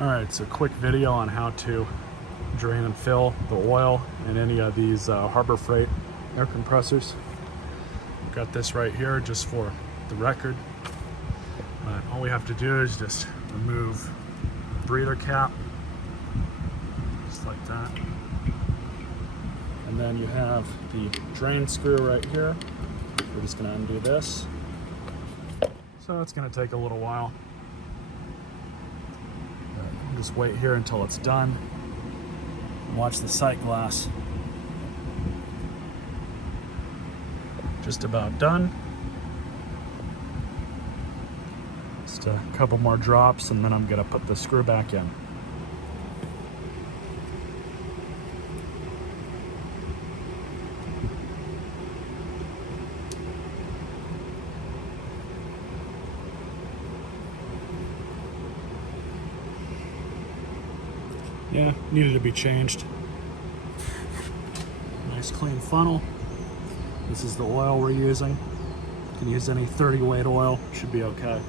Alright, so quick video on how to drain and fill the oil in any of these Harbor Freight air compressors. Got this right here just for the record. But all we have to do is just remove the breather cap, just like that. And then you have the drain screw right here. We're just going to undo this. So it's going to take a little while. Just wait here until it's done. Watch the sight glass. Just about done. Just a couple more drops and then I'm gonna put the screw back in. Yeah, needed to be changed. Nice clean funnel. This is the oil we're using. You can use any 30 weight oil, should be okay.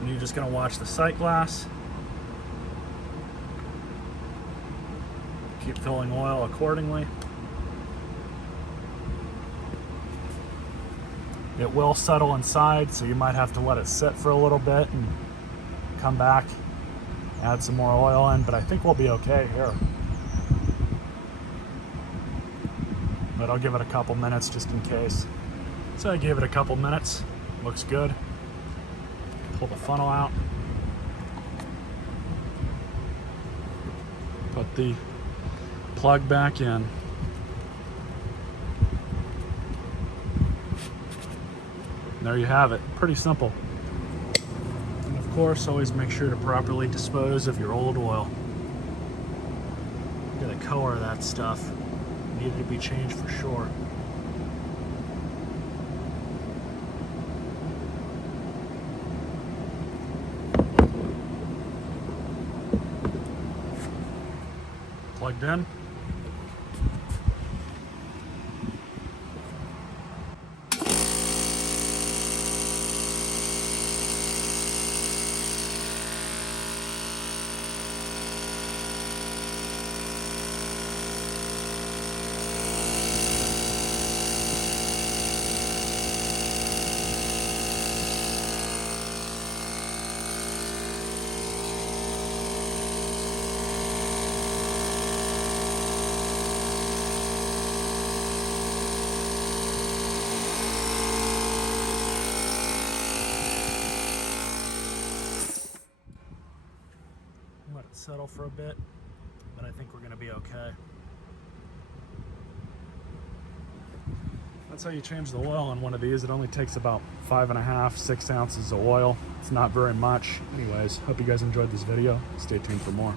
And you're just gonna watch the sight glass. Keep filling oil accordingly. It will settle inside, so you might have to let it sit for a little bit and come back, add some more oil in, but I think we'll be okay here. But I'll give it a couple minutes just in case. So I gave it a couple minutes, looks good. Pull the funnel out. Put the plug back in. There you have it, pretty simple. And of course, always make sure to properly dispose of your old oil. Get a color of that stuff. Needed to be changed for sure. Plugged in. Let it settle for a bit, but I think we're going to be okay. That's how you change the oil on one of these. It only takes about 5.5, 6 ounces of oil. It's not very much. Anyways, hope you guys enjoyed this video. Stay tuned for more.